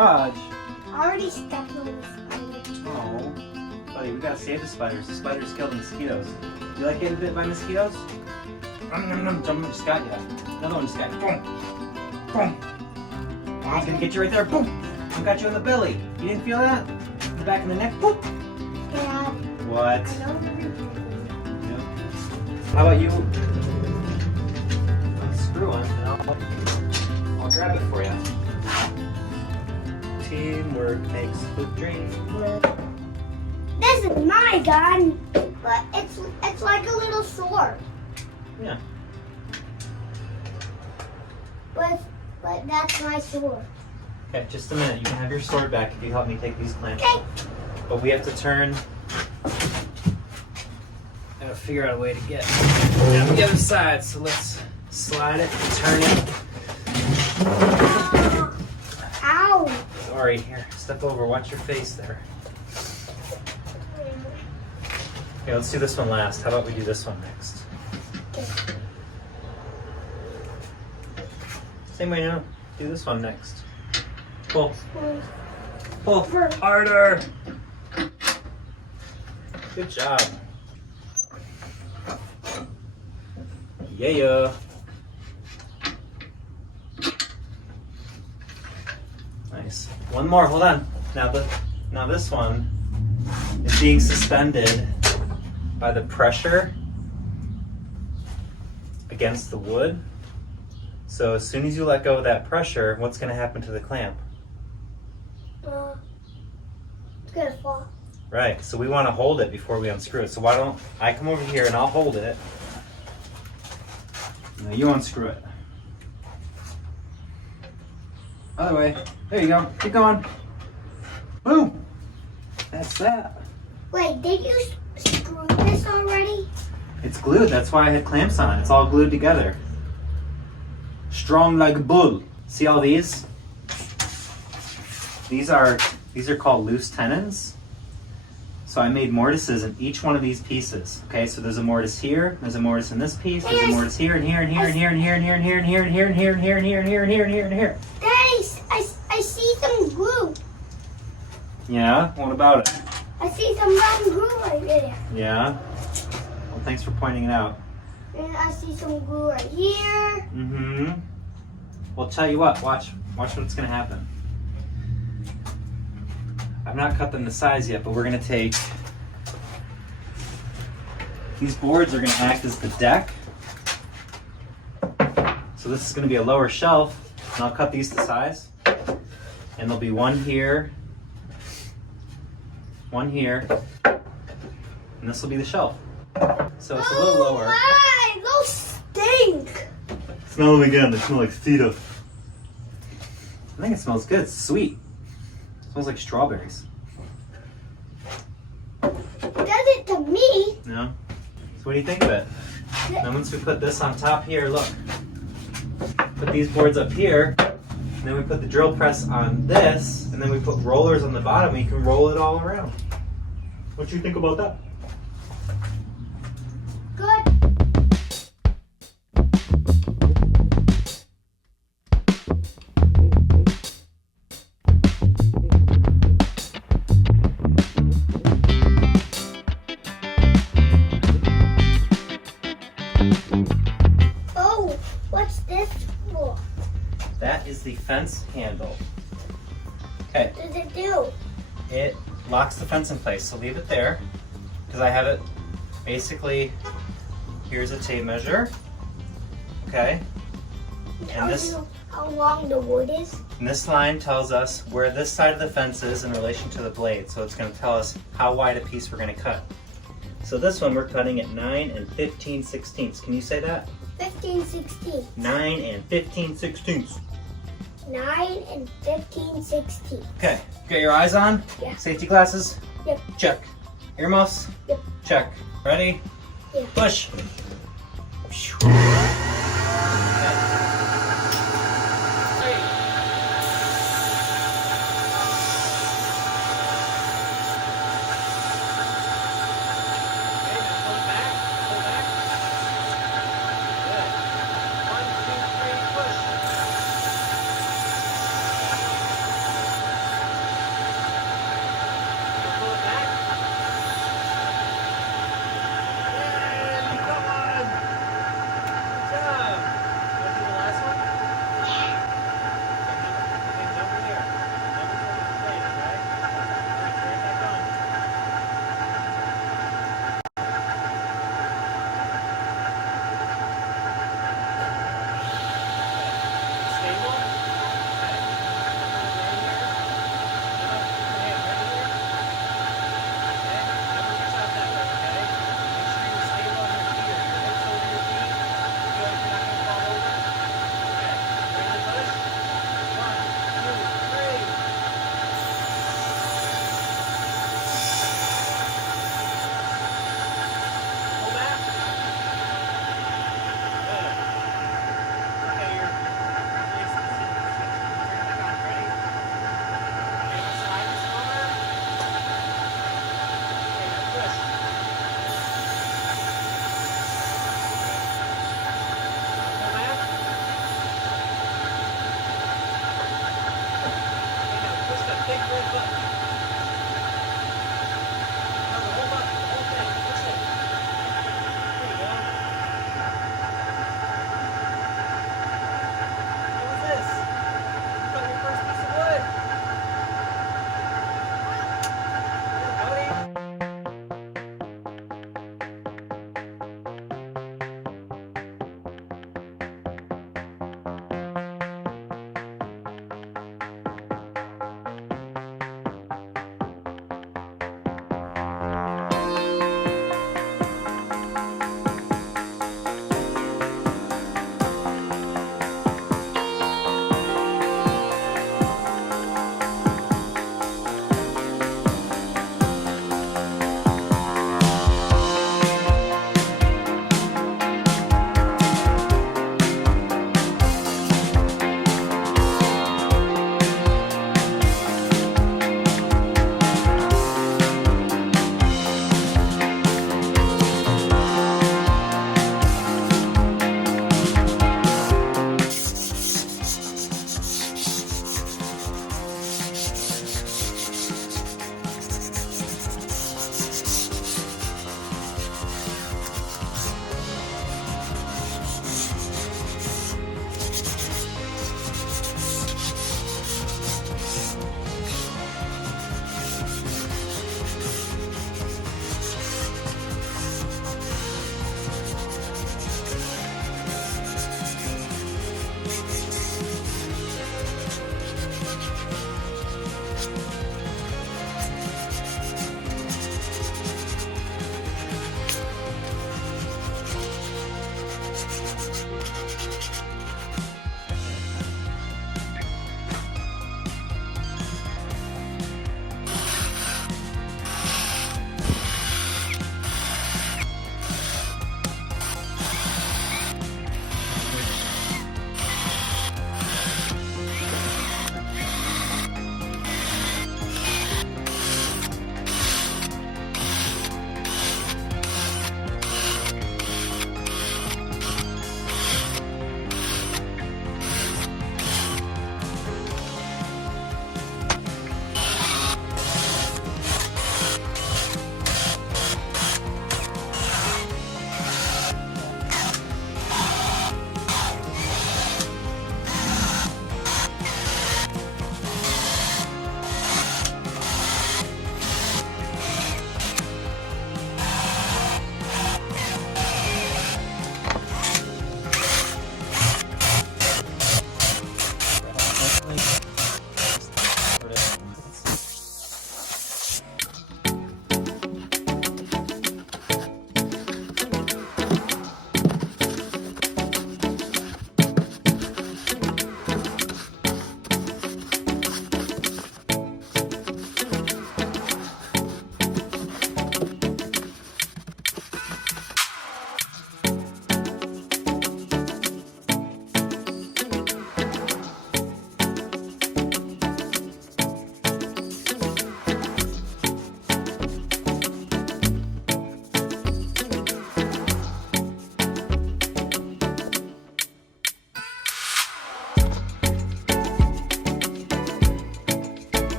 garage. I already stepped on the spider. Oh. Buddy, we gotta save the spiders. The spiders kill the mosquitoes. You like getting bit by mosquitoes? Someone just got you. Another one just got you. Boom. Boom. He's gonna get you right there. Boom. I got you in the belly. You didn't feel that? In the back of the neck. Boom. Dad. What? I know the Yep. How about you? Screw one, and I'll grab it for you. Teamwork makes the dream work. This is my gun, but it's like a little sword. Yeah. But that's my sword. Okay, just a minute. You can have your sword back if you help me take these clamps. Okay. But we have to turn. Gotta figure out a way to get on the other side. So let's slide it and turn it. Ow. Sorry, here. Step over. Watch your face there. Okay, let's do this one last. How about we do this one next? Okay. Same way now. Do this one next. Pull. Pull. Harder. Good job. Yeah. Nice. One more. Hold on. Now this one is being suspended by the pressure against the wood. So as soon as you let go of that pressure, what's going to happen to the clamp? It's gonna fall. Right, so we want to hold it before we unscrew it. So why don't I come over here and I'll hold it. Now you unscrew it. Other way. There you go. Keep going. Boom. That's that. Wait, did you screw this already? It's glued. That's why I had clamps on it. It's all glued together. Strong like a bull. See all these? These are called loose tenons. So I made mortises in each one of these pieces. Okay, so there's a mortise here, there's a mortise in this piece, there's a mortise here and here and here and here and here and here and here and here and here and here and here and here and here and here and here and here. Daddy, I see some glue. Yeah, what about it? I see some round glue right there. Yeah. Well, thanks for pointing it out. And I see some glue right here. Mm-hmm. Well, tell you what, watch what's gonna happen. I've not cut them to size yet, but we're gonna take these boards are gonna act as the deck. So this is gonna be a lower shelf, and I'll cut these to size. And there'll be one here, and this will be the shelf. So it's a little lower. My, those stink. Smell them again, they smell like cedar. I think it smells good, it's sweet. It smells like strawberries. It does it to me. No? So what do you think of it? Now once we put this on top here, look. Put these boards up here, and then we put the drill press on this, and then we put rollers on the bottom, and you can roll it all around. What do you think about that? Good. Oh, what's this for? That is the fence handle. Okay. What does it do? It locks the fence in place, so leave it there, because I have it basically, here's a tape measure, okay, and this, How long the wood is? and this line tells us where this side of the fence is in relation to the blade, so it's going to tell us how wide a piece we're going to cut. So this one we're cutting at 9 and 15/16. Can you say that? 15/16. 9 and 15/16. 9 and 15/16. Okay, got your eyes on? Yeah. Safety glasses? Yep. Check. Earmuffs? Yep. Check. Ready? Yeah. Push.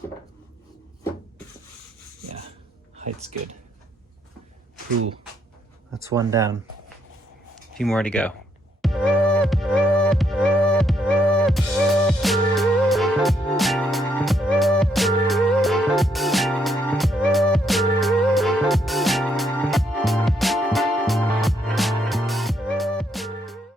cool. Yeah, height's good. Cool. That's one down. A few more to go.